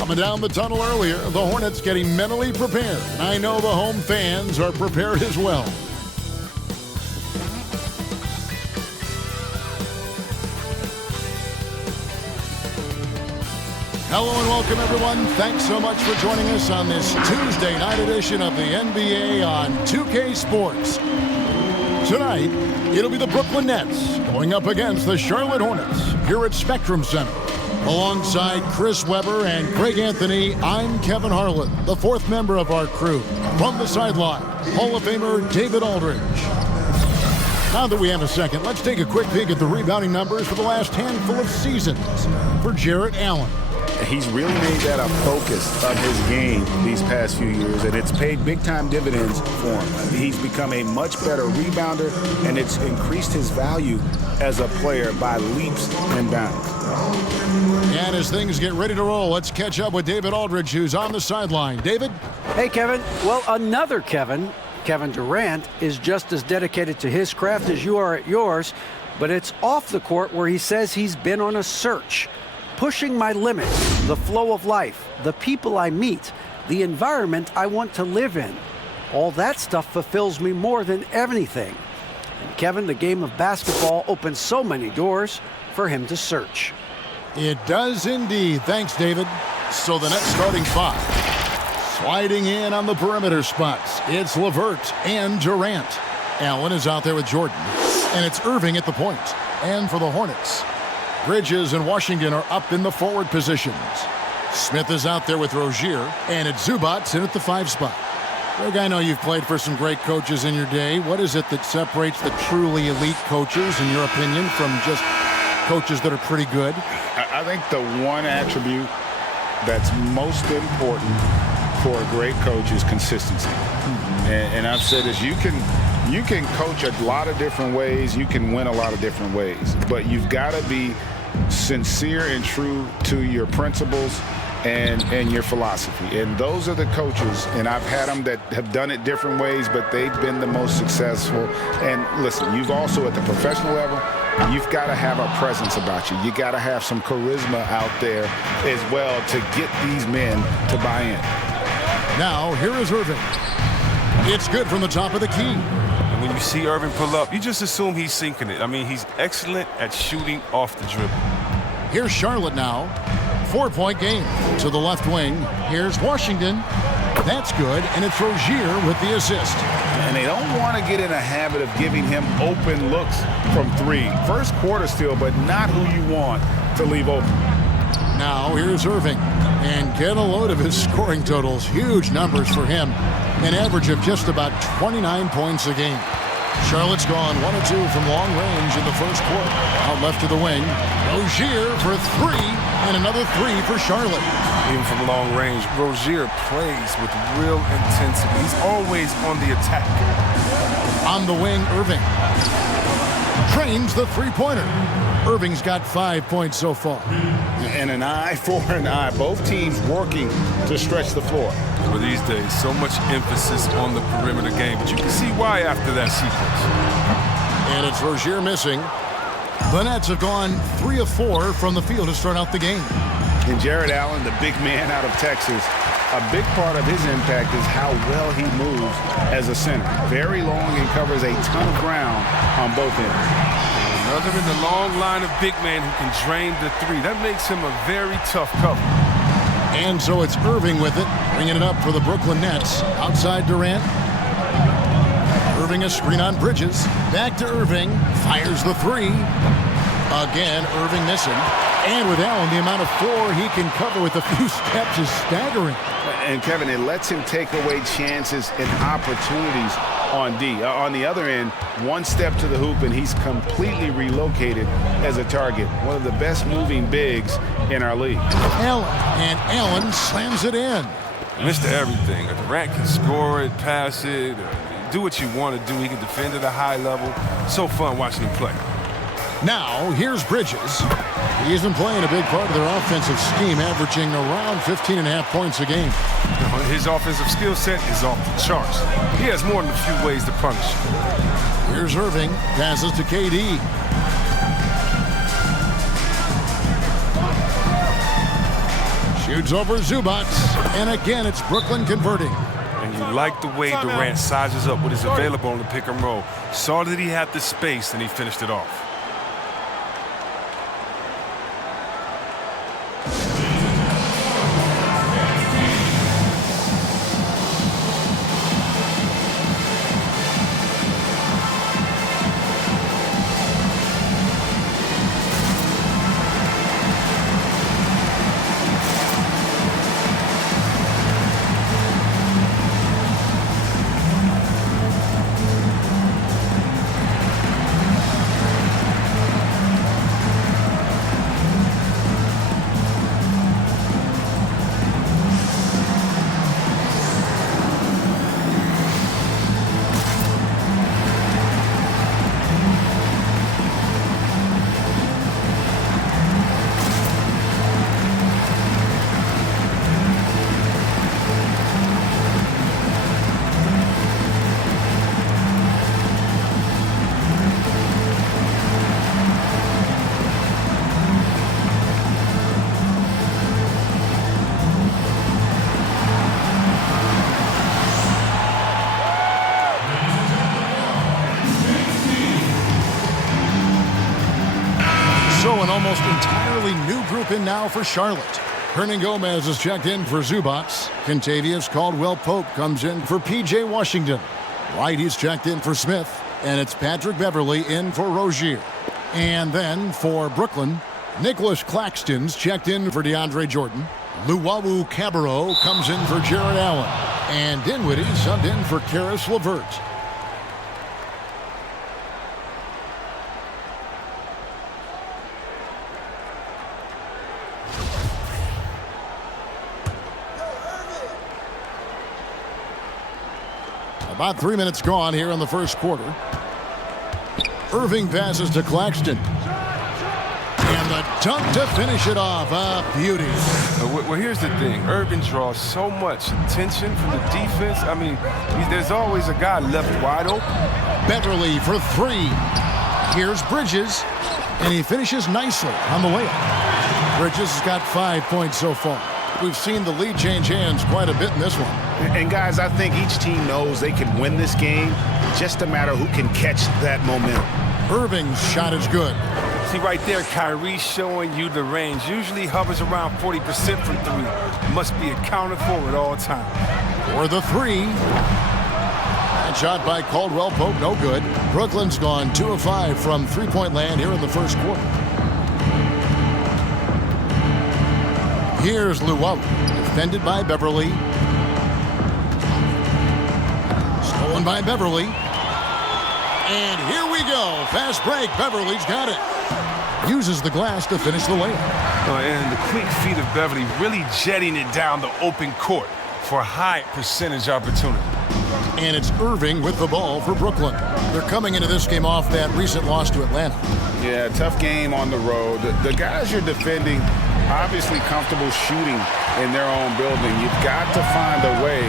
Coming down the tunnel earlier, the Hornets getting mentally prepared. And I know the home fans are prepared as well. Hello and welcome, everyone. Thanks so much for joining us on this Tuesday night edition of the NBA on 2K Sports. Tonight, it'll be the Brooklyn Nets going up against the Charlotte Hornets here at Spectrum Center. Alongside Chris Webber and Craig Anthony, I'm Kevin Harlan, the fourth member of our crew. From the sideline, Hall of Famer David Aldridge. Now that we have a second, let's take a quick peek at the rebounding numbers for the last handful of seasons for Jarrett Allen. He's really made that a focus of his game these past few years, and it's paid big-time dividends for him. He's become a much better rebounder, and it's increased his value as a player by leaps and bounds. And as things get ready to roll, let's catch up with David Aldridge, who's on the sideline. David? Hey, Kevin. Well, another Kevin, Kevin Durant, is just as dedicated to his craft as you are at yours, but it's off the court where he says he's been on a search. Pushing my limits, the flow of life, the people I meet, the environment I want to live in. All that stuff fulfills me more than anything. And Kevin, the game of basketball opens so many doors for him to search. It does indeed. Thanks, David. So the next starting five. Sliding in on the perimeter spots, it's LeVert and Durant. Allen is out there with Jordan. And it's Irving at the point. And for the Hornets, Bridges and Washington are up in the forward positions. Smith is out there with Rozier, and it's Zubats in at the 5 spot. Greg, I know you've played for some great coaches in your day. What is it that separates the truly elite coaches, in your opinion, from just coaches that are pretty good? I think the one attribute that's most important for a great coach is consistency. And I've said this, you can coach a lot of different ways, you can win a lot of different ways, but you've got to be sincere and true to your principles and your philosophy. And those are the coaches, and I've had them that have done it different ways, but they've been the most successful. And listen, you've also at the professional level, you've got to have a presence about you. You got to have some charisma out there as well to get these men to buy in. Now, here is Irving. It's good from the top of the key. And when you see Irving pull up, you just assume he's sinking it. I mean, he's excellent at shooting off the dribble. Here's Charlotte now. 4-point game to the left wing. Here's Washington. That's good, and it's Rozier with the assist. And they don't want to get in a habit of giving him open looks from 3. First quarter still, but not who you want to leave open. Now here's Irving. And get a load of his scoring totals. Huge numbers for him. An average of just about 29 points a game. Charlotte's gone 1 of 2 from long range in the first quarter. Out left to the wing. Rozier for 3, and another 3 for Charlotte. Even from long range, Rozier plays with real intensity. He's always on the attack. On the wing, Irving trains the three-pointer. Irving's got 5 points so far. And an eye for an eye. Both teams working to stretch the floor. For these days, so much emphasis on the perimeter game, but you can see why after that sequence. And it's Rozier missing. The Nets have gone 3 of 4 from the field to start out the game. And Jarrett Allen, the big man out of Texas, a big part of his impact is how well he moves as a center. Very long and covers a ton of ground on both ends. Another in the long line of big men who can drain the 3. That makes him a very tough cover. And so it's Irving with it, bringing it up for the Brooklyn Nets. Outside Durant. Irving a screen on Bridges. Back to Irving. Fires the 3. Again, Irving missing. And with Allen, the amount of floor he can cover with a few steps is staggering. And Kevin, it lets him take away chances and opportunities on D. On the other end, 1 step to the hoop and he's completely relocated as a target. One of the best moving bigs in our league. Allen, and Allen slams it in. Mr. Everything. Durant can score it, pass it, do what you want to do. He can defend at a high level. So fun watching him play. Now, here's Bridges. He's been playing a big part of their offensive scheme, averaging around 15.5 points a game. His offensive skill set is off the charts. He has more than a few ways to punish. Here's Irving. Passes to KD. Shoots over Zubac. And again, it's Brooklyn converting. And you like the way Durant sizes up what is available on the pick and roll. Saw that he had the space, and he finished it off. So an almost entirely new group in now for Charlotte. Hernan Gomez is checked in for Zubac. Kentavious Caldwell-Pope comes in for P.J. Washington. White is checked in for Smith. And it's Patrick Beverley in for Rozier. And then for Brooklyn, Nicholas Claxton's checked in for DeAndre Jordan. Luwawu Cabarro comes in for Jared Allen. And Dinwiddie subbed in for Karis LeVert. About 3 minutes gone here in the first quarter. Irving passes to Claxton. And the dunk to finish it off. A beauty. Well, here's the thing. Irving draws so much attention from the defense. I mean, there's always a guy left wide open. Beverley for three. Here's Bridges. And he finishes nicely on the layup. Bridges has got 5 points so far. We've seen the lead change hands quite a bit in this one. And guys, I think each team knows they can win this game. Just a matter who can catch that momentum. Irving's shot is good. See right there, Kyrie showing you the range. Usually hovers around 40% from three. Must be accounted for at all times. For the three. And shot by Caldwell-Pope, no good. Brooklyn's gone 2 of 5 from three-point land here in the first quarter. Here's Luwawu, defended by Beverley. Stolen by Beverley. And here we go. Fast break. Beverley's got it. Uses the glass to finish the layup. And the quick feet of Beverley really jetting it down the open court for a high percentage opportunity. And it's Irving with the ball for Brooklyn. They're coming into this game off that recent loss to Atlanta. Yeah, tough game on the road. The guys you're defending, obviously comfortable shooting in their own building. You've got to find a way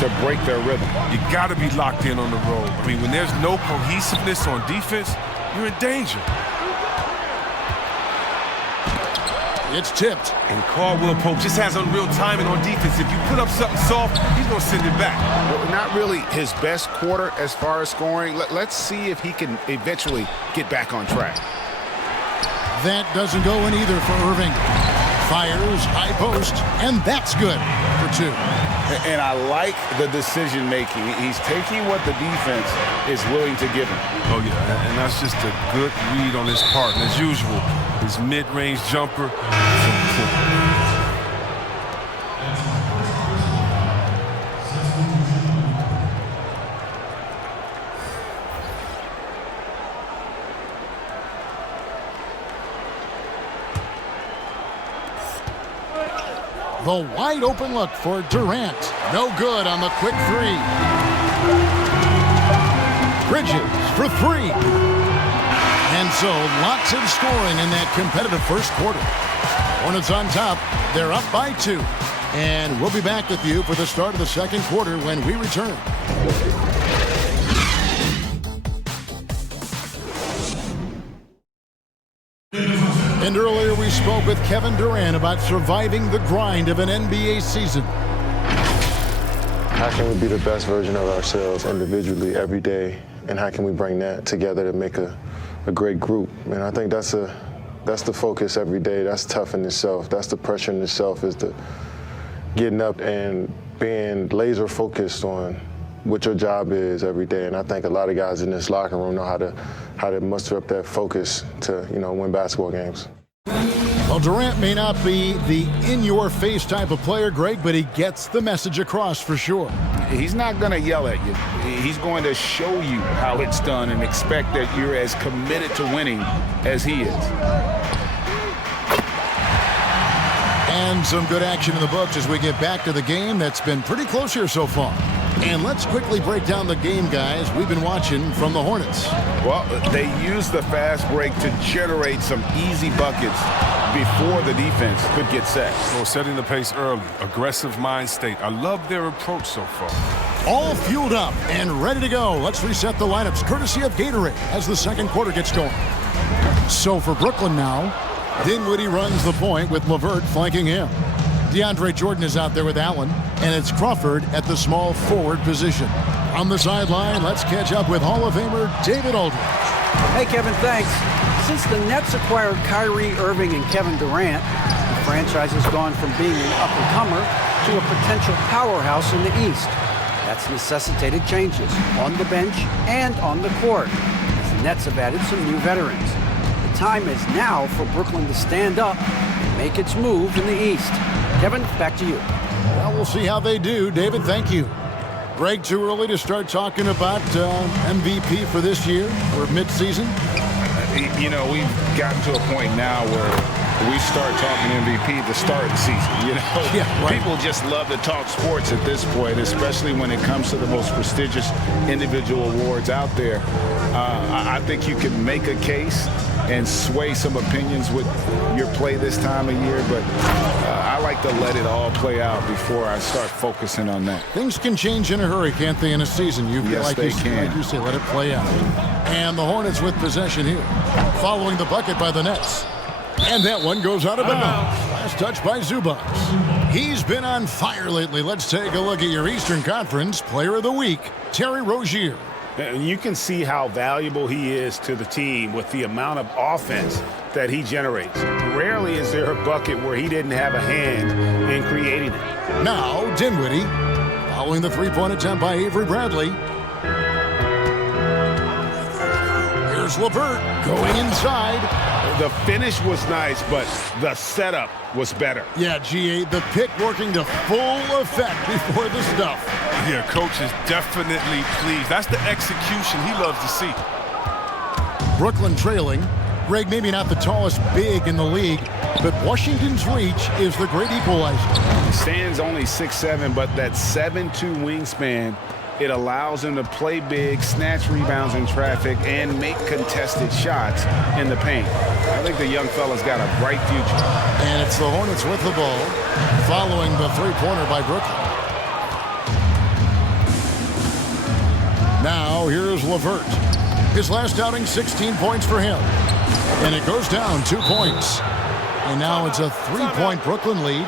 to break their rhythm. You got to be locked in on the road. I mean, when there's no cohesiveness on defense, you're in danger. It's tipped. And Caldwell-Pope just has unreal timing on defense. If you put up something soft, he's going to send it back. Well, not really his best quarter as far as scoring. Let's see if he can eventually get back on track. That doesn't go in either for Irving. Fires, high post, and that's good for two. And I like the decision making. He's taking what the defense is willing to give him. Oh, yeah, and that's just a good read on his part. And as usual, his mid-range jumper. The wide open look for Durant. No good on the quick three. Bridges for three. And so lots of scoring in that competitive first quarter. Hornets on top. They're up by 2. And we'll be back with you for the start of the second quarter when we return. And earlier we spoke with Kevin Durant about surviving the grind of an NBA season. How can we be the best version of ourselves individually every day, and how can we bring that together to make a great group? And I think that's the focus every day. That's tough in itself. That's the pressure in itself, is the getting up and being laser focused on what your job is every day. And I think a lot of guys in this locker room know how to muster up that focus to, win basketball games. Well, Durant may not be the in-your-face type of player, Greg, but he gets the message across for sure. He's not going to yell at you. He's going to show you how it's done and expect that you're as committed to winning as he is. And some good action in the books as we get back to the game that's been pretty close here so far. And let's quickly break down the game, guys, we've been watching from the Hornets. Well, they used the fast break to generate some easy buckets before the defense could get set. Well, setting the pace early, aggressive mind state. I love their approach so far. All fueled up and ready to go. Let's reset the lineups, courtesy of Gatorade, as the second quarter gets going. So for Brooklyn now, Dinwiddie runs the point with LeVert flanking him. DeAndre Jordan is out there with Allen, and it's Crawford at the small forward position. On the sideline, let's catch up with Hall of Famer David Aldridge. Hey, Kevin, thanks. Since the Nets acquired Kyrie Irving and Kevin Durant, the franchise has gone from being an up-and-comer to a potential powerhouse in the East. That's necessitated changes on the bench and on the court, as the Nets have added some new veterans. The time is now for Brooklyn to stand up and make its move in the East. Kevin, back to you. Well, we'll see how they do. David, thank you. Greg, too early to start talking about MVP for this year or mid-season? We've gotten to a point now where we start talking MVP at the start of the season. Yeah, right. People just love to talk sports at this point, especially when it comes to the most prestigious individual awards out there. I think you can make a case and sway some opinions with your play this time of year, but I like to let it all play out before I start focusing on that. Things can change in a hurry, can't they, in a season? Yes, they can. Like you say, let it play out. And the Hornets with possession here, following the bucket by the Nets. And that one goes out of bounds. Last touch by Zubac. He's been on fire lately. Let's take a look at your Eastern Conference Player of the Week, Terry Rozier. And you can see how valuable he is to the team with the amount of offense that he generates. Rarely is there a bucket where he didn't have a hand in creating it. Now, Dinwiddie, following the three-point attempt by Avery Bradley. Here's LeVert going inside. The finish was nice, but the setup was better. Yeah, GA, the pick working to full effect before the stuff. Yeah, coach is definitely pleased. That's the execution he loves to see. Brooklyn trailing. Greg, maybe not the tallest big in the league, but Washington's reach is the great equalizer. Stan's only 6'7", but that 7'2" wingspan, it allows him to play big, snatch rebounds in traffic, and make contested shots in the paint. I think the young fella's got a bright future. And it's the Hornets with the ball, following the three-pointer by Brooklyn. Now, here's LeVert. His last outing, 16 points for him. And it goes down 2 points. And now it's a three-point Brooklyn lead.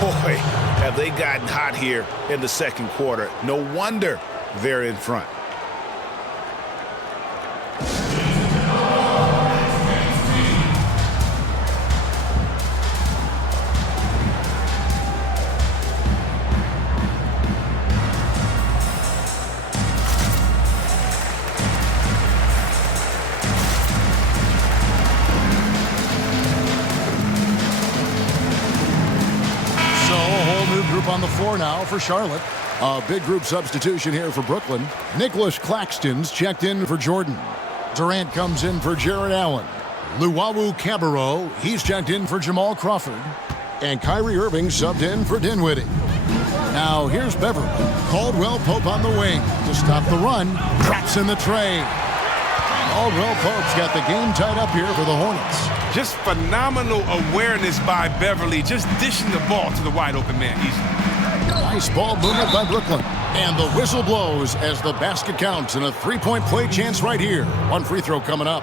Boy, have they gotten hot here in the second quarter. No wonder they're in front. On the floor now for Charlotte. A big group substitution here for Brooklyn. Nicholas Claxton's checked in for Jordan. Durant comes in for Jared Allen. Luwawu Cabarrot, he's checked in for Jamal Crawford. And Kyrie Irving subbed in for Dinwiddie. Now here's Beverly. Caldwell Pope on the wing to stop the run. Drops in the tray. Caldwell Pope's got the game tied up here for the Hornets. Just phenomenal awareness by Beverly, just dishing the ball to the wide open man easily. Nice ball movement by Brooklyn. And the whistle blows as the basket counts and a three-point play chance right here. One free throw coming up.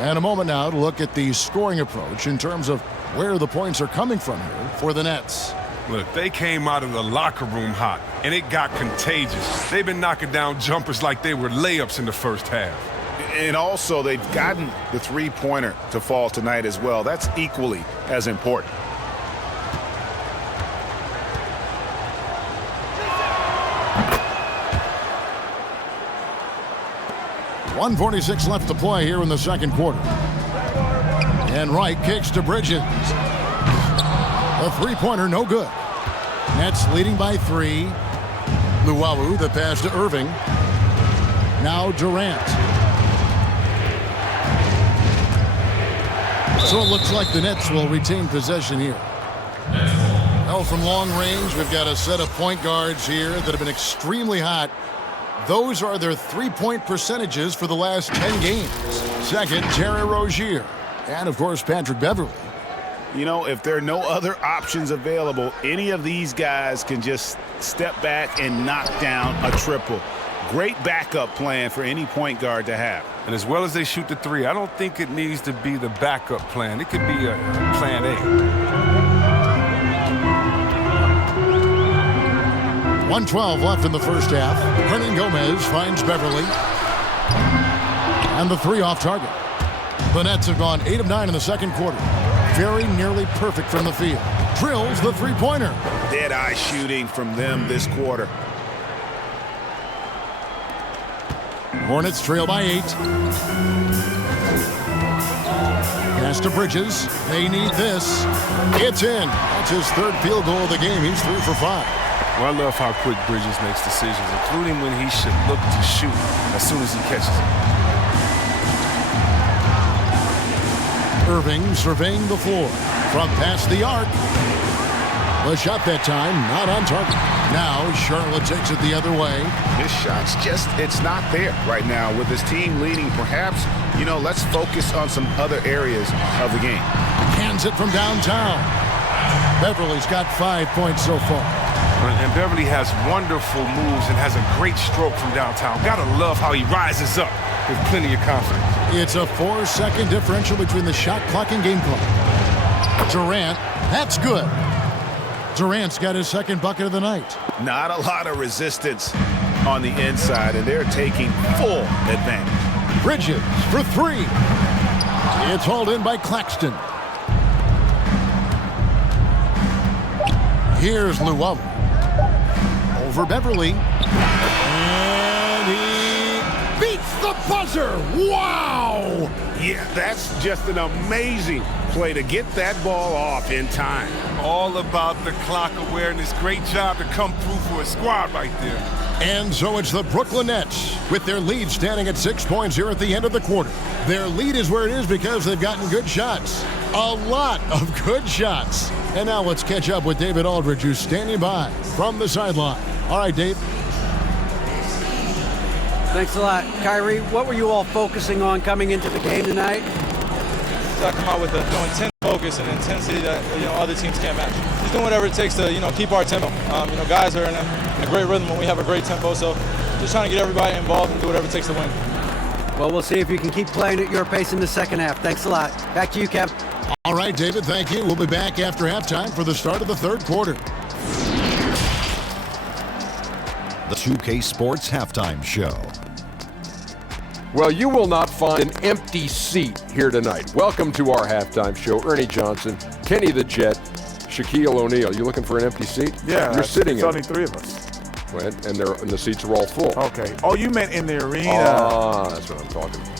And a moment now to look at the scoring approach in terms of where the points are coming from here for the Nets. Look, they came out of the locker room hot, and it got contagious. They've been knocking down jumpers like they were layups in the first half. And also, they've gotten the three-pointer to fall tonight as well. That's equally as important. .146 left to play here in the second quarter. And Wright kicks to Bridges. A three-pointer, no good. Nets leading by 3. Luwawu, the pass to Irving. Now Durant. So it looks like the Nets will retain possession here. Well, from long range, we've got a set of point guards here that have been extremely hot. Those are their three-point percentages for the last 10 games. Second, Terry Rozier. And, of course, Patrick Beverley. You know, if there are no other options available, any of these guys can just step back and knock down a triple. Great backup plan for any point guard to have. And as well as they shoot the three, I don't think it needs to be the backup plan. It could be a plan A. 1:12 left in the first half. Hernan Gomez finds Beverley. And the three off target. The Nets have gone 8 of 9 in the second quarter. Very nearly perfect from the field. Drills the three-pointer. Dead-eye shooting from them this quarter. Hornets trail by 8. Pass to Bridges. They need this. It's in. That's his third field goal of the game. He's 3 for 5. Well, I love how quick Bridges makes decisions, including when he should look to shoot as soon as he catches it. Irving surveying the floor from past the arc. The shot that time not on target. Now Charlotte takes it the other way. His shot's just, it's not there right now with his team leading. Perhaps, you know, let's focus on some other areas of the game. Hands it from downtown. Beverly's got 5 points so far. And Beverly has wonderful moves and has a great stroke from downtown. Gotta love how he rises up with plenty of confidence. It's a 4-second differential between the shot clock and game clock. Durant, that's good. Durant's got his second bucket of the night. Not a lot of resistance on the inside, and they're taking full advantage. Bridges for 3. It's hauled in by Claxton. Here's Luwawu. Over Beverly. And he beats the buzzer. Wow! Yeah, that's just an amazing play to get that ball off in time. All about the clock awareness. Great job to come through for a squad right there. And so it's the Brooklyn Nets with their lead standing at 6 points here at the end of the quarter. Their lead is where it is because they've gotten good shots. A lot of good shots. And now let's catch up with David Aldridge, who's standing by from the sideline. All right, Dave. Thanks a lot. Kyrie, what were you all focusing on coming into the game tonight? I come out with the intense focus and intensity that other teams can't match. Just doing whatever it takes to keep our tempo. Guys are in a great rhythm when we have a great tempo, so just trying to get everybody involved and do whatever it takes to win. Well, we'll see if you can keep playing at your pace in the second half. Thanks a lot. Back to you, Kev. All right, David, thank you. We'll be back after halftime for the start of the third quarter. The 2K Sports Halftime Show. Well, you will not find an empty seat here tonight. Welcome to our halftime show. Ernie Johnson, Kenny the Jet, Shaquille O'Neal. You looking for an empty seat? Yeah, you're sitting it's in only 3 of us. And the seats are all full. Okay. Oh, you meant in the arena. Ah, that's what I'm talking about.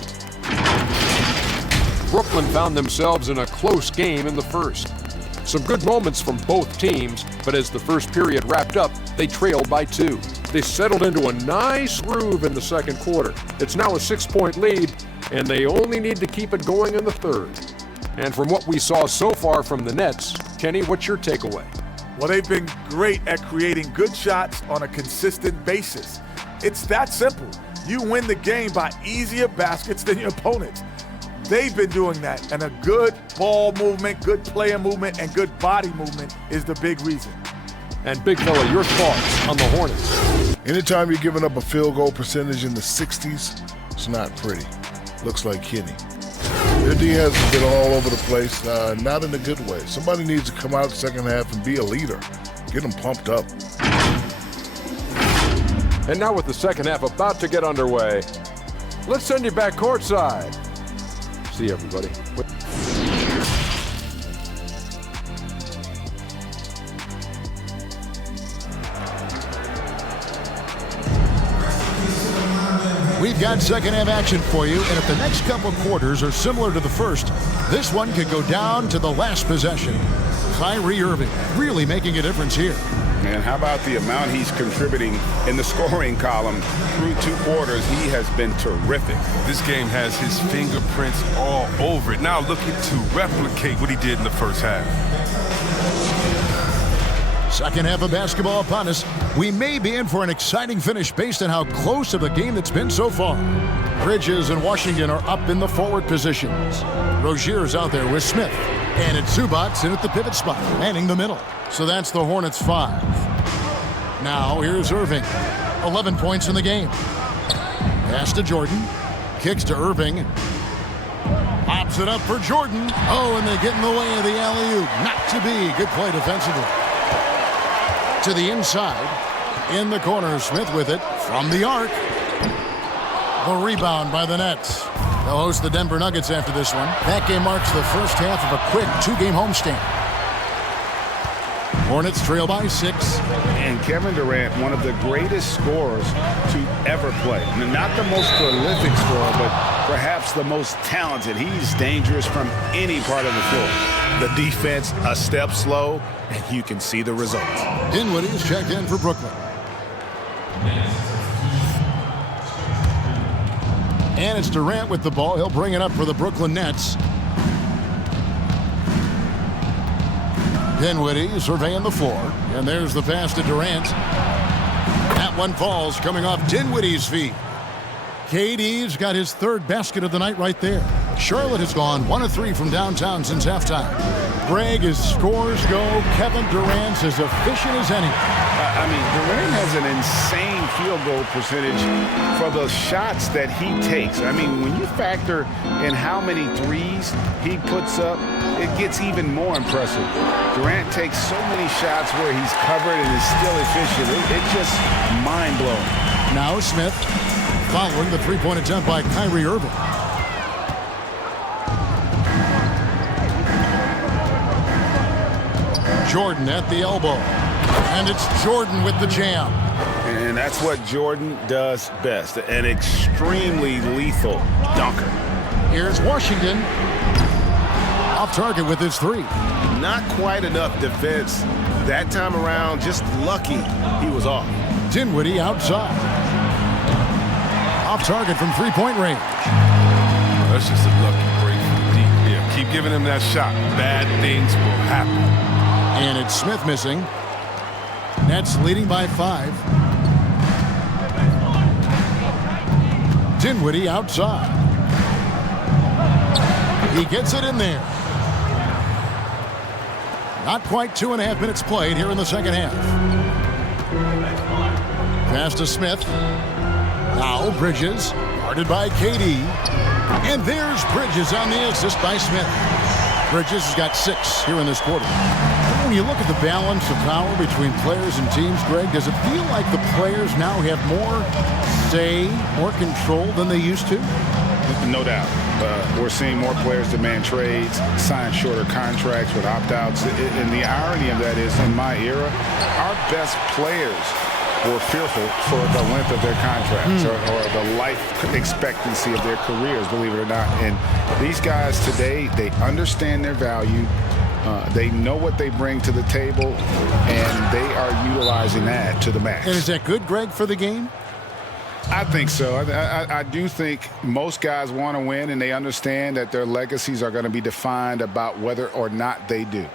Brooklyn found themselves in a close game in the first. Some good moments from both teams, but as the first period wrapped up, they trailed by 2. They settled into a nice groove in the second quarter. It's now a 6-point lead, and they only need to keep it going in the third. And from what we saw so far from the Nets, Kenny, what's your takeaway? Well, they've been great at creating good shots on a consistent basis. It's that simple. You win the game by easier baskets than your opponents. They've been doing that, and a good ball movement, good player movement, and good body movement is the big reason. And Big Fella, your thoughts on the Hornets? Anytime you're giving up a field goal percentage in the 60s, it's not pretty. Looks like Kenny. Their defense has been all over the place, not in a good way. Somebody needs to come out the second half and be a leader. Get them pumped up. And now with the second half about to get underway, let's send you back courtside. See you, everybody. We've got second half action for you, and if the next couple quarters are similar to the first, this one could go down to the last possession. Kyrie Irving really making a difference here. And how about the amount he's contributing in the scoring column through 2 quarters? He has been terrific. This game has his fingerprints all over it. Now looking to replicate what he did in the first half. Second half of basketball upon us. We may be in for an exciting finish based on how close of a game it's been so far. Bridges and Washington are up in the forward positions. Rozier's out there with Smith. And it's Zubac's in at the pivot spot, manning the middle. So that's the Hornets 5. Now here's Irving. 11 points in the game. Pass to Jordan. Kicks to Irving. Pops it up for Jordan. Oh, and they get in the way of the alley-oop. Not to be. Good play defensively. To the inside. In the corner, Smith with it from the arc. The rebound by the Nets. They'll host the Denver Nuggets after this one. That game marks the first half of a quick 2-game homestand. Hornets trail by 6. And Kevin Durant, one of the greatest scorers to ever play. Not the most prolific scorer, but perhaps the most talented. He's dangerous from any part of the floor. The defense a step slow, and you can see the results. Dinwiddie is checked in for Brooklyn. And it's Durant with the ball. He'll bring it up for the Brooklyn Nets. Dinwiddie surveying the floor. And there's the pass to Durant. That one falls coming off Dinwiddie's feet. KD's got his 3rd basket of the night right there. Charlotte has gone 1 of 3 from downtown since halftime. Greg, as scores go, Kevin Durant's as efficient as any. I mean, Durant has an insane field goal percentage for the shots that he takes. I mean, when you factor in how many threes he puts up, it gets even more impressive. Durant takes so many shots where he's covered and is still efficient. It's just mind-blowing. Now Smith following the 3-point attempt by Kyrie Irving. Jordan at the elbow. And it's Jordan with the jam. And that's what Jordan does best. An extremely lethal dunker. Here's Washington. Off target with his 3. Not quite enough defense that time around. Just lucky he was off. Dinwiddie outside. Off target from 3-point range. That's just a lucky break from deep. Yeah, keep giving him that shot. Bad things will happen. And it's Smith missing. Nets leading by 5. Dinwiddie outside. He gets it in there. Not quite 2.5 minutes played here in the second half. Pass to Smith. Now Bridges, guarded by KD. And there's Bridges on the assist by Smith. Bridges has got 6 here in this quarter. When you look at the balance of power between players and teams, Greg, does it feel like the players now have more say, more control than they used to? No doubt. We're seeing more players demand trades, sign shorter contracts with opt-outs. And the irony of that is, in my era, our best players were fearful for the length of their contracts or the life expectancy of their careers, believe it or not. And these guys today, they understand their value. They know what they bring to the table, and they are utilizing that to the max. And is that good, Greg, for the game? I think so. I do think most guys want to win, and they understand that their legacies are going to be defined about whether or not they do.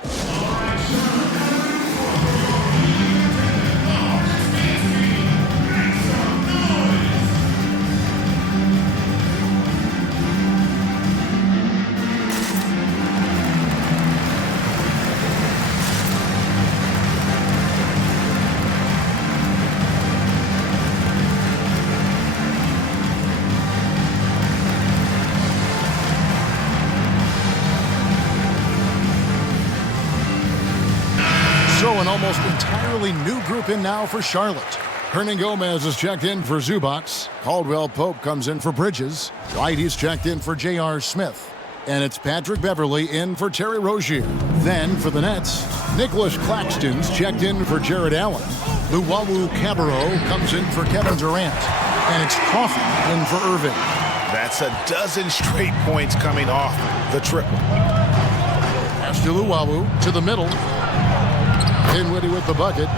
an almost entirely new group in now for Charlotte. Hernan Gomez is checked in for Zubac. Caldwell Pope comes in for Bridges. Whitey's checked in for J.R. Smith. And it's Patrick Beverly in for Terry Rozier. Then for the Nets, Nicholas Claxton's checked in for Jared Allen. Luwawu Cabarro comes in for Kevin Durant. And it's Crawford in for Irving. That's a dozen straight points coming off the triple. Pass to Luwawu to the middle. Dinwiddie with the bucket.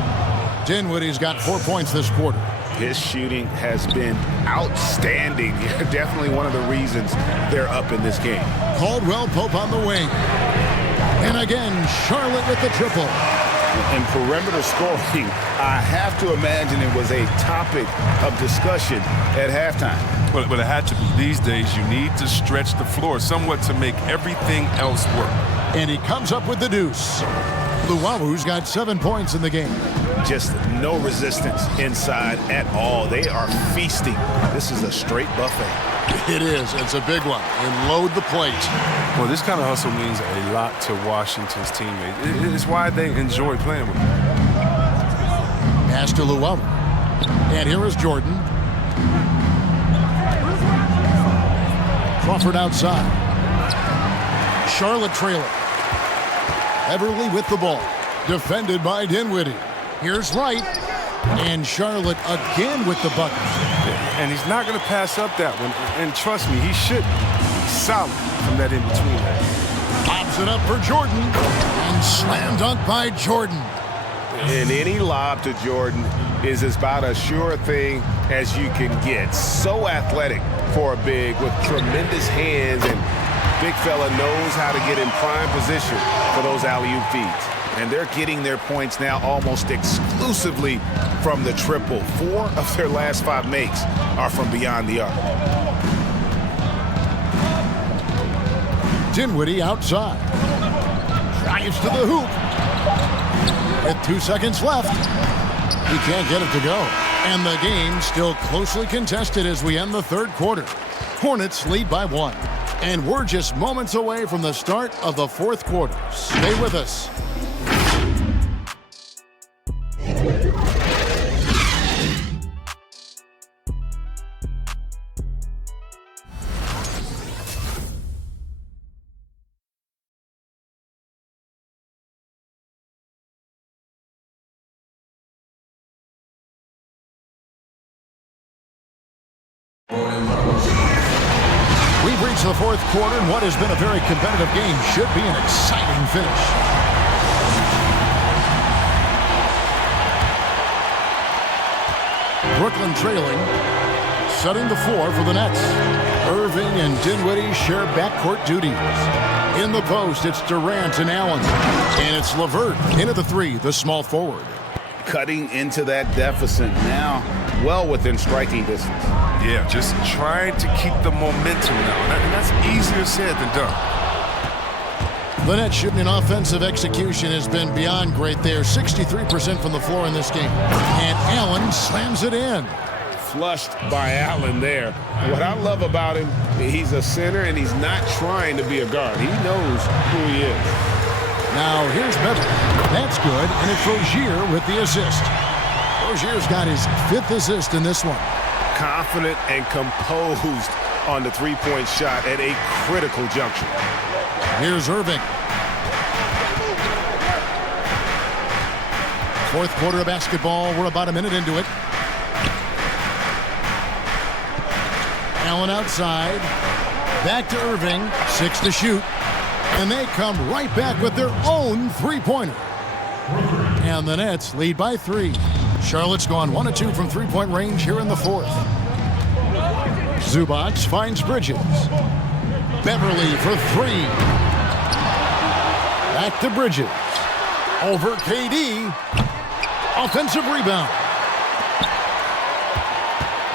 Dinwiddie's got 4 points this quarter. His shooting has been outstanding. Definitely one of the reasons they're up in this game. Caldwell Pope on the wing. And again, Charlotte with the triple. In perimeter scoring, I have to imagine it was a topic of discussion at halftime. But it had to be. These days, you need to stretch the floor somewhat to make everything else work. And he comes up with the deuce. Luwawu's got 7 points in the game. Just no resistance inside at all. They are feasting. This is a straight buffet. It is. It's a big one. And load the plate. Well, this kind of hustle means a lot to Washington's teammates. It's why they enjoy playing with him. Pass to Luwawu. And here is Jordan. Crawford outside. Charlotte trailing. Beverly with the ball. Defended by Dinwiddie. Here's Wright. And Charlotte again with the bucket. And he's not going to pass up that one. And trust me, he should be solid from that in-between. Pops it up for Jordan. And slam dunk by Jordan. And any lob to Jordan is about as sure a thing as you can get. So athletic for a big with tremendous hands, and big fella knows how to get in prime position for those alley-oop feeds. And they're getting their points now almost exclusively from the triple. 4 of their last 5 makes are from beyond the arc. Dinwiddie outside. Drives to the hoop. With 2 seconds left. He can't get it to go. And the game still closely contested as we end the third quarter. Hornets lead by 1. And we're just moments away from the start of the fourth quarter. Stay with us. We've reached the fourth quarter, and what has been a very competitive game should be an exciting finish. Brooklyn trailing, setting the floor for the Nets. Irving and Dinwiddie share backcourt duties. In the post, it's Durant and Allen. And it's LeVert into the 3, the small forward. Cutting into that deficit now, well within striking distance. Yeah, just trying to keep the momentum now. And that's easier said than done. The Nets shooting in offensive execution has been beyond great there. 63% from the floor in this game. And Allen slams it in. Flushed by Allen there. What I love about him, he's a center and he's not trying to be a guard. He knows who he is. Now here's Beverly. That's good, and it's Rozier with the assist. Rozier's got his 5th assist in this one. Confident and composed on the three-point shot at a critical juncture. Here's Irving. Fourth quarter of basketball. We're about a minute into it. Allen outside. Back to Irving. 6 to shoot. And they come right back with their own three-pointer. And the Nets lead by 3. Charlotte's gone 1 of 2 from three-point range here in the fourth. Zubac finds Bridges. Beverly for 3. Back to Bridges. Over KD. Offensive rebound.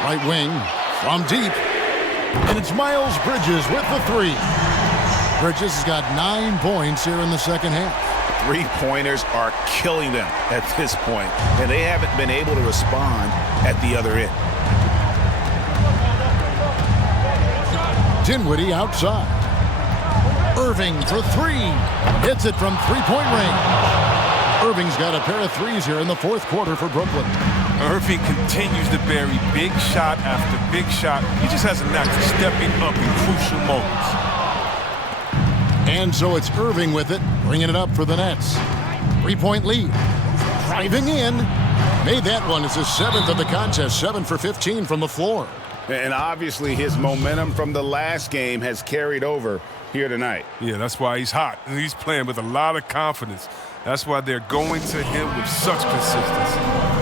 Right wing from deep. And it's Miles Bridges with the 3. Bridges has got 9 points here in the second half. Three-pointers are killing them at this point, and they haven't been able to respond at the other end. Dinwiddie outside. Irving for 3. Hits it from three-point range. Irving's got a pair of threes here in the fourth quarter for Brooklyn. Irving continues to bury big shot after big shot. He just has a knack for stepping up in crucial moments. And so it's Irving with it, bringing it up for the Nets. 3-point lead. Driving in. Made that one as his 7th of the contest, 7 for 15 from the floor. And obviously his momentum from the last game has carried over here tonight. Yeah, that's why he's hot. And he's playing with a lot of confidence. That's why they're going to him with such consistency.